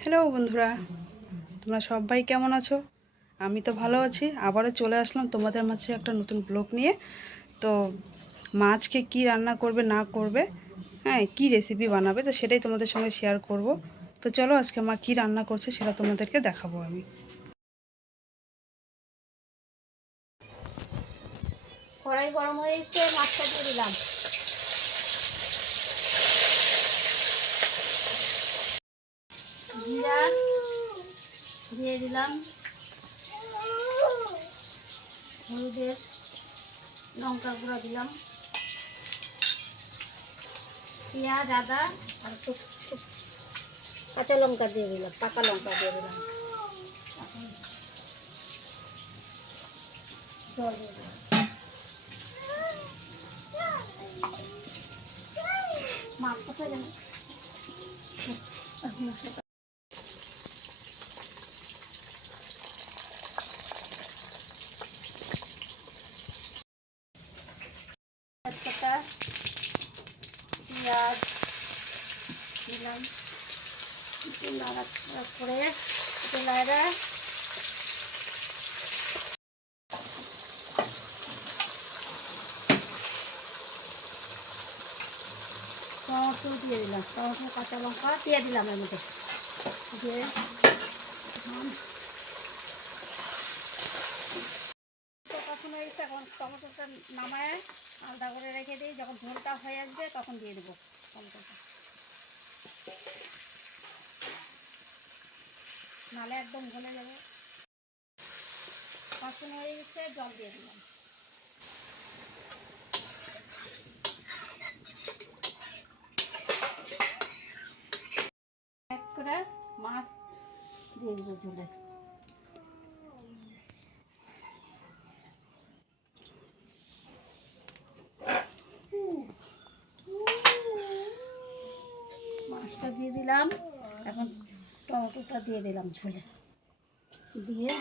Hello বন্ধুরা, তোমরা সবাই কেমন আছো? আমি তো ভালো আছি। আবারও চলে আসলাম তোমাদের মাঝে একটা নতুন ব্লগ নিয়ে। তো মাছকে কি রান্না করবে না করবে, হ্যাঁ, কি রেসিপি বানাবে, তো সেটাই তোমাদের সঙ্গে শেয়ার করব। তো চলো আজকে মা কি রান্না করছে সেটা তোমাদেরকে দেখাবো আমি। কড়াই গরম হয়ে এসে মাছটা দিয়ে দিলাম। জিরা দিয়ে দিলাম, হলুদের লঙ্কা গুঁড়া দিলাম, পেঁয়াজ আদা আর একটু কাঁচা লঙ্কা দিয়ে দিলাম, পাকা লঙ্কা দিয়ে দিলাম, জল দিয়ে দিলাম। মাছ কষা যেন তেজপাতা পেঁয়াজ দিলাম, একটু নাড়াচাড়া করে একটু নাড়া টমেটো দিয়ে দিলাম, টমেটো কাঁচা লঙ্কা দিয়ে দিলাম এর মধ্যে দিয়ে কখন হয়েছে। এখন টমেটোটা নামায় আলাদা করে রেখে দিই, যখন ঝোলটা হয়ে আসবে তখন দিয়ে দেবো টমেটোটা, নাহলে একদম গলে যাবে। কখন হয়ে গেছে, জল দিয়ে দিলাম। এক করে মাছ দিয়ে দেবো ঝোলে। মাছটা দিয়ে দিলাম, এখন টমেটোটা দিয়ে দিলাম ঝোলে, দিয়ে